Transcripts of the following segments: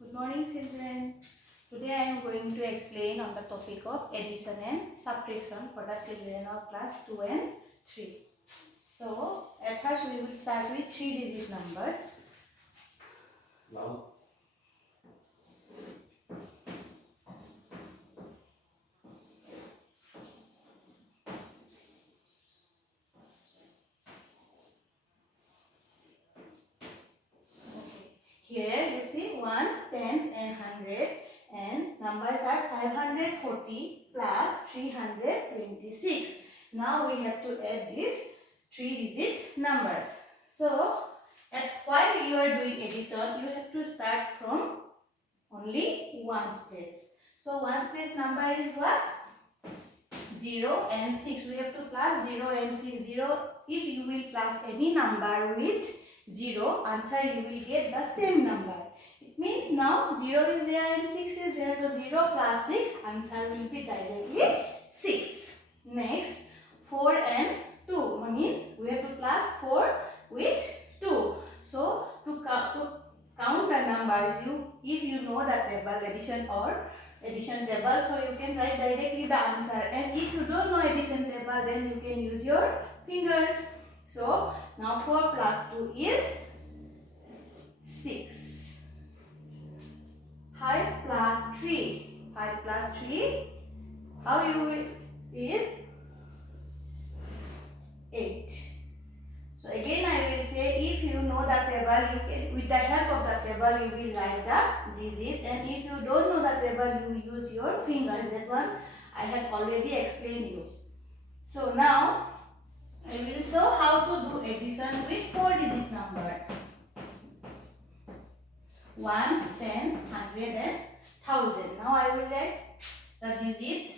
Good morning, children. Today I am going to explain on the topic of addition and subtraction for the children of class 2 and 3. So, at first we will start with 3-digit numbers. Now, Here you see ones, tens and hundred, and numbers are 540 plus 326. Now we have to add these 3-digit numbers. So, while you are doing addition, you have to start from only ones place. So, ones place number is what? 0 and 6. We have to plus 0 and 6. 0, if you will plus any number with 0, answer you will get the same number. It means now 0 is there and 6 is there. So 0 plus 6, answer will be directly 6. Next, 4 and 2 means we have to plus 4 with 2. So to count the numbers, if you know the table addition or addition table, so you can write directly the answer, and if you don't know addition table, then you can use your fingers. So now 4 plus 2 is 6. 5 plus 3. 5 plus 3, how you will is 8. So again I will say, if you know the table, you can, with the help of the table, you will write the digits, and if you don't know the table, you use your fingers. That one I have already explained you. So now I will show how to do addition with 4-digit numbers. Ones, tens, hundred and thousand. Now I will write the digits.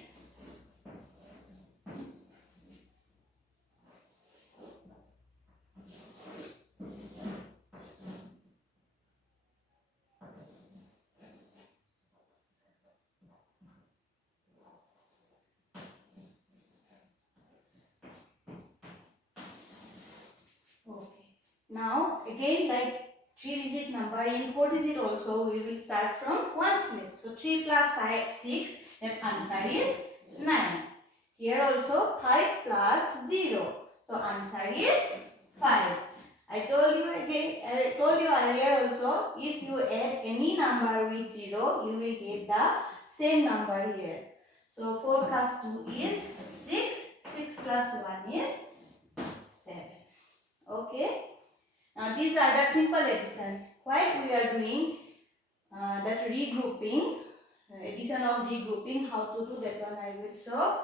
Okay. Now again, like 3-digit number, in 4-digit also we will start from ones place. So 3 plus 6, then answer is 9. Here also 5 plus 0. So answer is 5. I told you earlier also, if you add any number with 0, you will get the same number here. So 4 plus 2 is 6. 6 plus 1 is 7. Okay. Now these are the simple addition. While we are doing that regrouping, addition of regrouping, how to do that one I will show.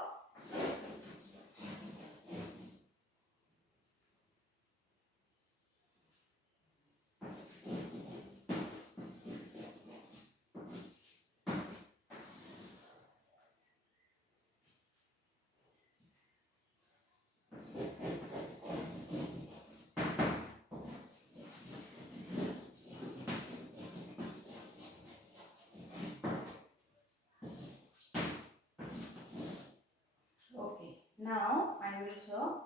Okay, now I will show.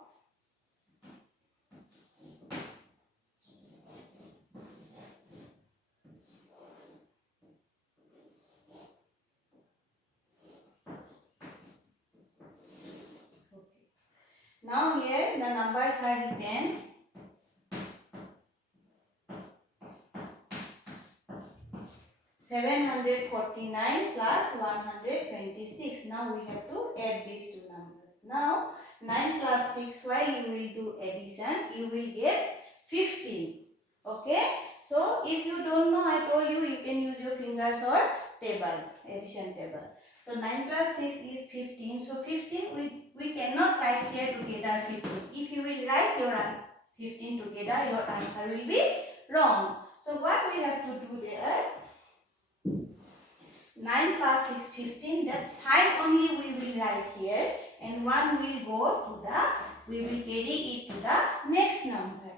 Okay. Now here the numbers are written. $749 plus 126. Now we have to add these two numbers. Now 9 plus 6, while you will do addition, you will get 15. Okay. So if you don't know, I told you can use your fingers or table, addition table. So 9 plus 6 is 15. So 15 we cannot write here together 15. If you will write your 15 together, your answer will be wrong. So what we have to do there? 9 plus 6, 15, that 5 only we will write here, and 1 will go to we will carry it to the next number.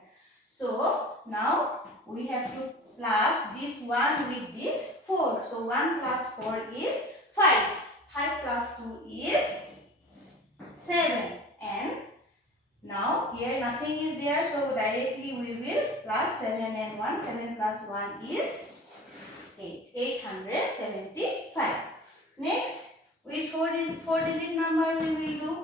So now we have to plus this 1 with this 4. So 1 plus 4 is 5. 5 plus 2 is 7. And now here nothing is there, so directly we will plus 7 and 1. 7 plus 1 is 8. 875. Next, with 4-digit number we will do.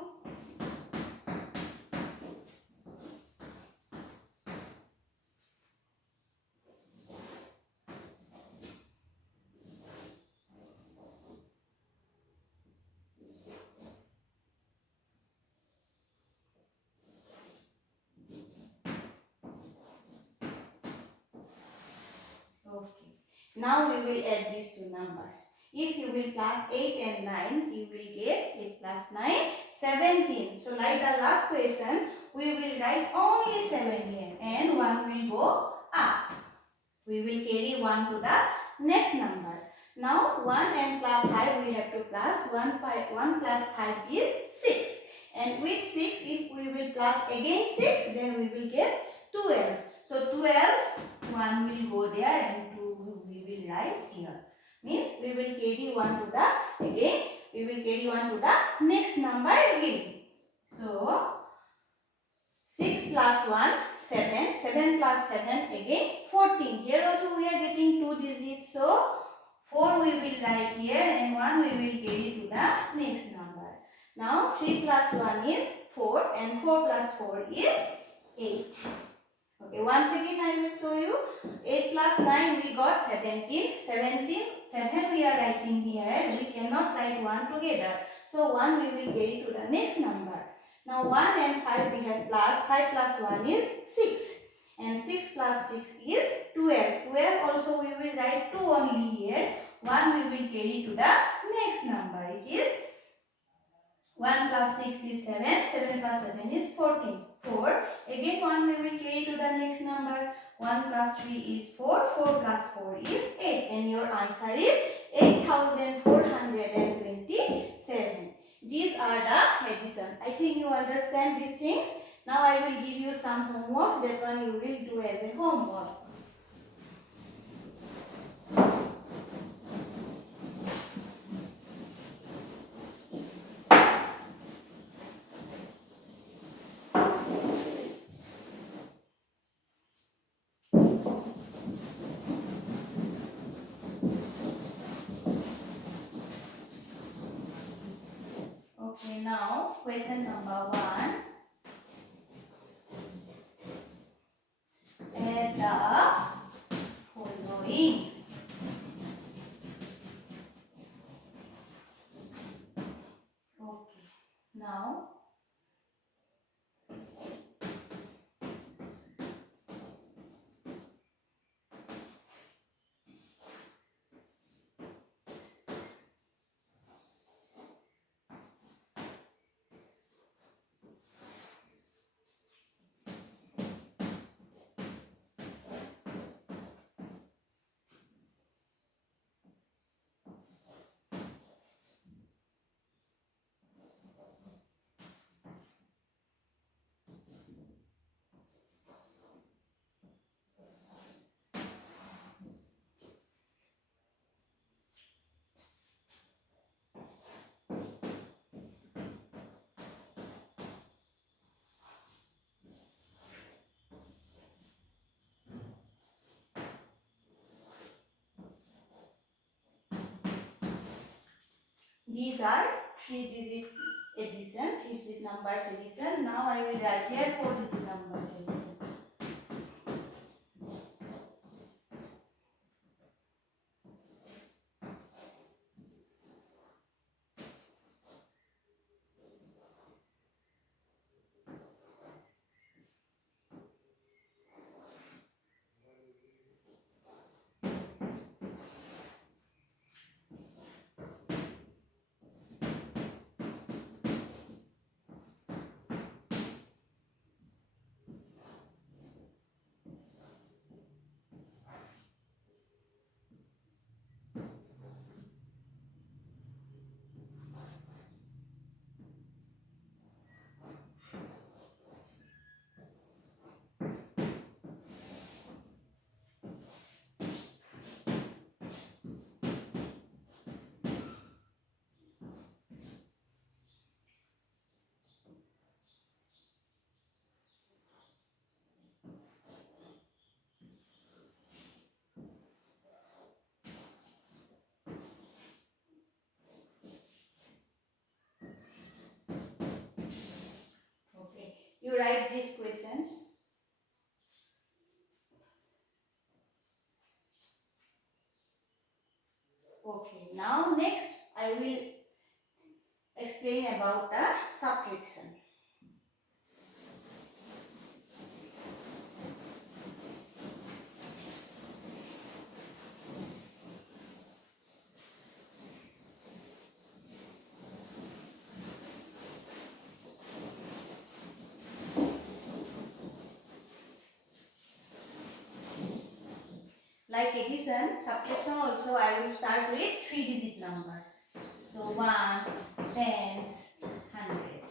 Okay. Now we will add these two numbers. If you will plus 8 and 9, you will get 8 plus 9, 17. So like the last question, we will write only 7 here and 1 will go up. We will carry 1 to the next number. Now 1 and plus 5 we have to plus 1 plus 5 is 6. And with 6 if we will plus again 6 then we will get 12. So 12, 1 will go there and 2 we will write here. Means we will carry 1 to the again. We will carry 1 to the next number again. So 6 plus 1, 7. 7 plus 7 again 14. Here also we are getting 2 digits. So 4 we will write here and 1 we will carry to the next number. Now 3 plus 1 is 4 and 4 plus 4 is 8. Okay, once again I will show you. 8 plus 9 we got 17. 7 we are writing here. We cannot write 1 together. So 1 we will carry to the next number. Now 1 and 5 we have plus. 5 plus 1 is 6. And 6 plus 6 is 12. 12 also we will write 2 only here. 1 we will carry to the next number. It is 1 plus 6 is 7. 7 plus 7 is 14. 4. Again 1 we will carry to the next number. 1 plus 3 is 4. 4 plus 4 is 8. And your answer is 8,427. These are the addition. I think you understand these things. Now I will give you some homework. That one you will do as a homework. Okay, now question number 1. Add the following. Okay, now these are 3-digit addition, 3-digit numbers addition. Now I will write here 4-digit numbers addition. these questions. Okay, now next I will explain about the subtraction. Like addition, subtraction also I will start with 3-digit numbers. So ones, tens, hundred.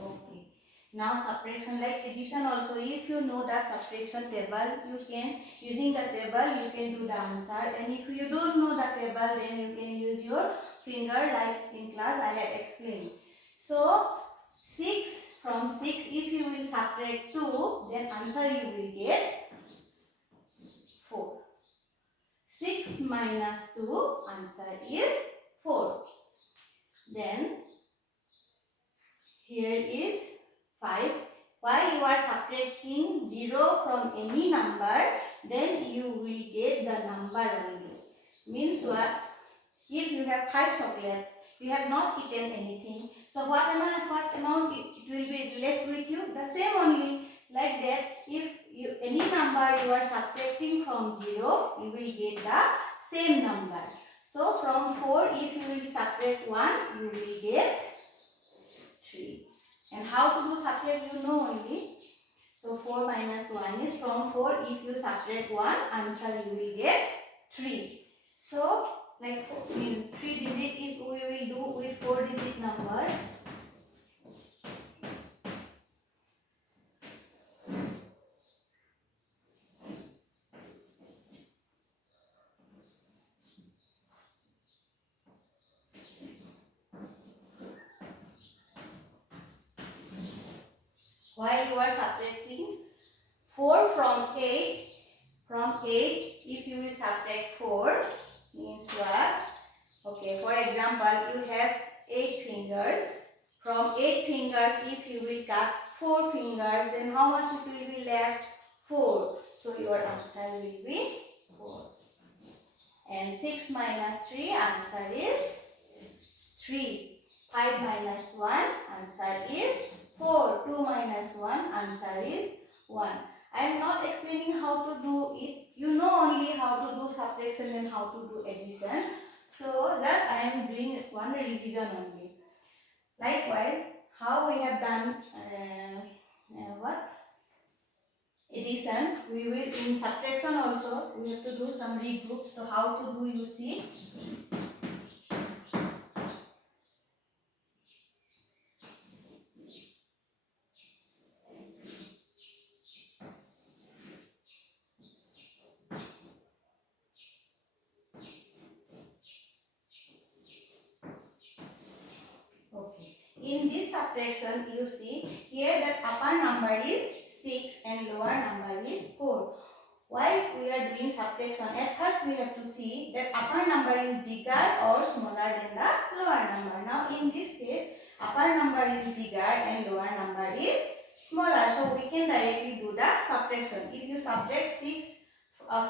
Okay. Now subtraction like addition also, if you know the subtraction table, you can using the table you can do the answer, and if you don't know the table then you can use your finger like in class I have explained. So 6 from 6 if you will subtract 2 then answer you will get 4. 6 minus 2 answer is 4. Then here is 5. While you are subtracting 0 from any number, then you will get the number only. Means what? If you have 5 chocolates, you have not eaten anything. So what amount it will be left with you? The same only. Like that, if any number you are subtracting from 0, you will get the same number. So from 4, if you will subtract 1, you will get 3. And how to do subtract you know only. So 4 minus 1 is from 4. If you subtract 1, answer you will get 3. So like in 3 digit, if we will do with 4 digit numbers. While you are subtracting 4 from 8, if you will subtract 4, means what? Okay, for example, you have 8 fingers. From 8 fingers, if you will cut 4 fingers, then how much it will be left? 4. So your answer will be 4. And 6 minus 3, answer is 3. 5 minus 1, answer is 4. 2 minus 1, answer is 1. I am not explaining how to do it. You know only how to do subtraction and how to do addition. So thus I am doing one revision only. Likewise, how we have done addition, we will in subtraction also we have to do some regroup. So how to do you see? Okay. In this subtraction, you see here that upper number is 6 and lower number is 4. While we are doing subtraction, at first we have to see that upper number is bigger or smaller than the lower number. Now in this case, upper number is bigger and lower number is smaller. So we can directly do the subtraction. If you subtract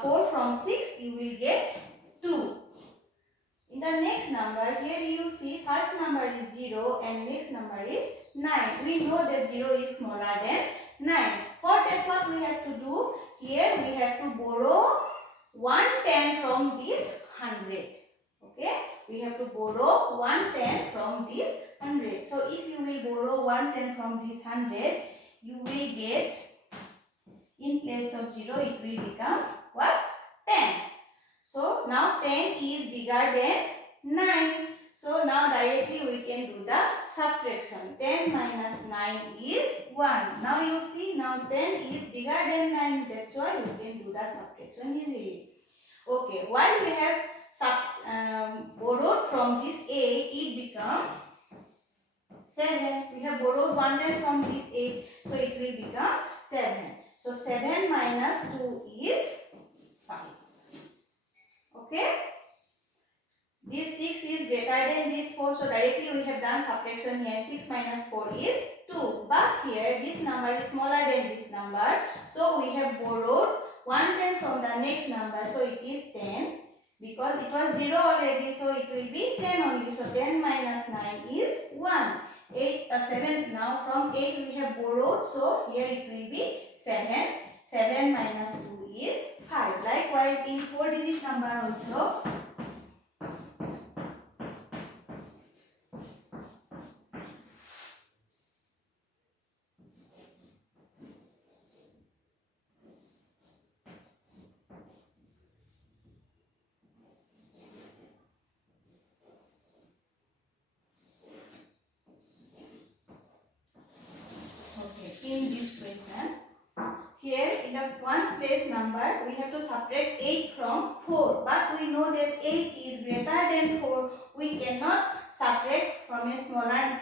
4 from 6, you will get 2. In the next number, here you see first number is 0 and next number is 9. We know that 0 is smaller than 9. For that what we have to do? Here we have to borrow 110 from this 100. Okay? We have to borrow 110 from this 100. So if you will borrow 110 from this 100, you will get, in place of 0, it will become what? 10. So now 10 is bigger than 9. So now directly we can do the subtraction. 10 minus 9 is 1. Now you see, now 10 is bigger than 9. That's why we can do the subtraction easily. Okay, while we have borrowed from this 8, it becomes 7. We have borrowed 110 from this 8. So it will become 7. So 7 minus 2 is Okay. This 6 is greater than this 4. So directly we have done subtraction here. 6 minus 4 is 2. But here this number is smaller than this number. So we have borrowed 1/10 from the next number. So it is 10. Because it was 0 already. So it will be 10 only. So 10 minus 9 is 1. 7. Now from 8 we have borrowed. So here it will be 7. 7 minus 2 is 5. Likewise in 4 digit number also. In this question, here in the ones place number we have to subtract 8 from 4, but we know that 8 is greater than 4. We cannot subtract from a smaller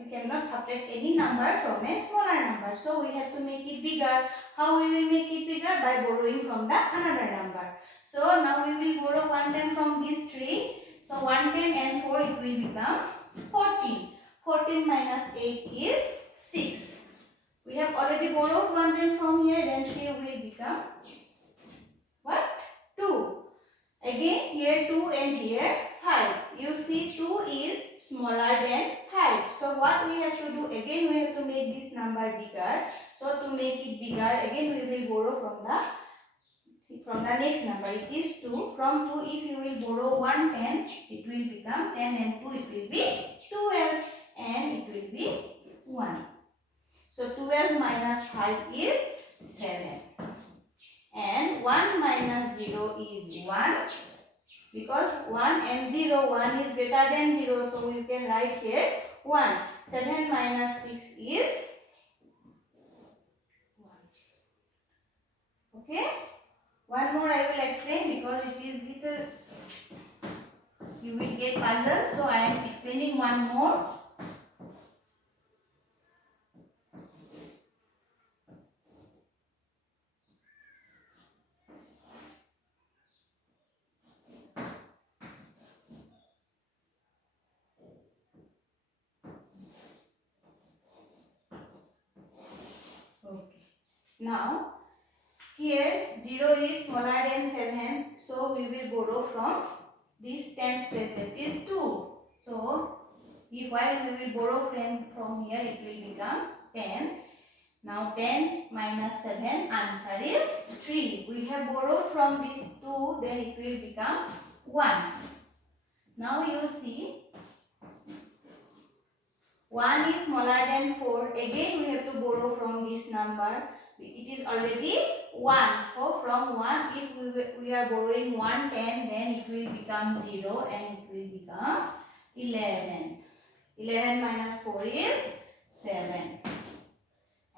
we cannot subtract any number from a smaller number, so we have to make it bigger. How we will make it bigger? By borrowing from the another number. So now we will borrow 1/10 from this 3. So 1/10 and 4 it will become 14. 14 minus 8 is 6. We have already borrowed 1/10 from here, then 3 will become what? 2. Again here 2 and here 5. You see 2 is smaller than 5. So what we have to do? Again we have to make this number bigger. So to make it bigger, again we will borrow from the next number. It is 2. From 2 if you will borrow 1/10, it will become 10 and 2 it will be 12 and it will be 1. So 12 minus 5 is 7. And 1 minus 0 is 1. Because 1 and 0, 1 is greater than 0. So you can write here 1. 7 minus 6 is 1. Okay. One more I will explain because it is little, you will get puzzled. So I am explaining one more. Now, here 0 is smaller than 7, so we will borrow from this tens place, that is 2. So, while we will borrow from here, it will become 10. Now, 10 minus 7, answer is 3. We have borrowed from this 2, then it will become 1. Now, you see, 1 is smaller than 4. Again, we have to borrow from this number. It is already 1. So, from 1, if we are borrowing 1/10, then it will become 0 and it will become 11. 11 minus 4 is 7.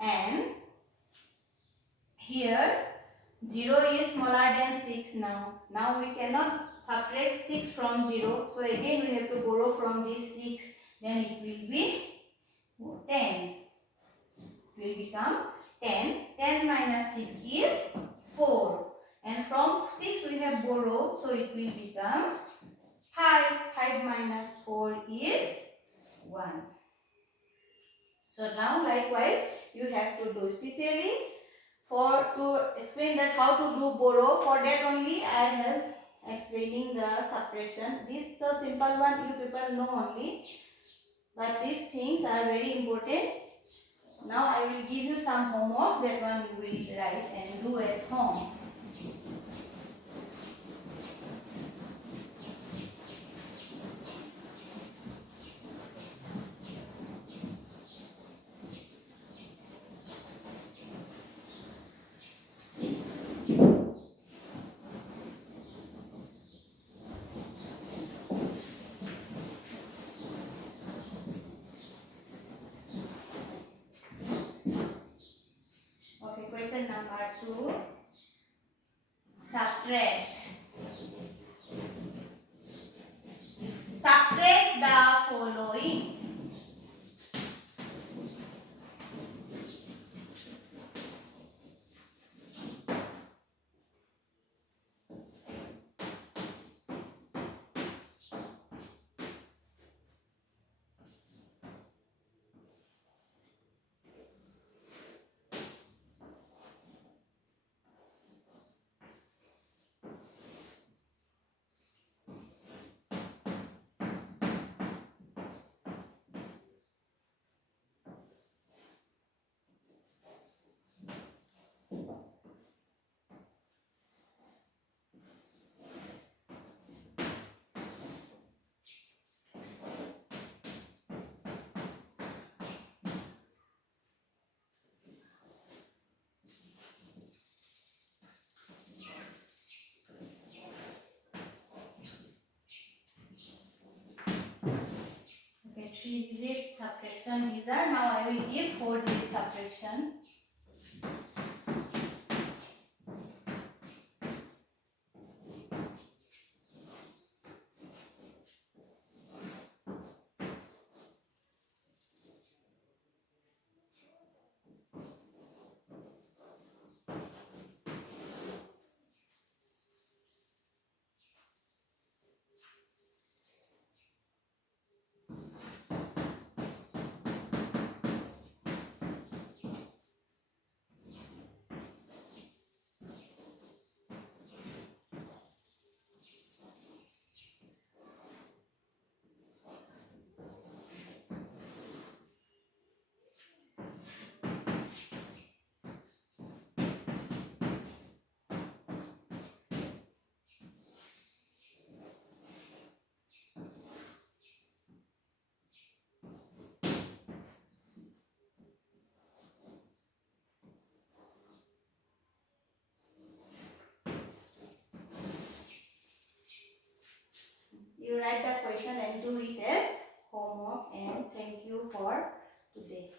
And here, 0 is smaller than 6 now. Now, we cannot subtract 6 from 0. So, again, we have to borrow from this 6. Then it will be 10. It will become 10. 10 minus 6 is 4. And from 6 we have borrowed. So it will become 5. 5 minus 4 is 1. So now likewise you have to do. Especially to explain that how to do borrow. For that only I have explaining the subtraction. This the simple one you people know only. But these things are very important. Now I will give you some homeworks, that one you will write and do at home. Okay, question number 2. 3-digit subtraction these are. Now I will give 4-digit subtraction. You write the question and do it as homework, and thank you for today.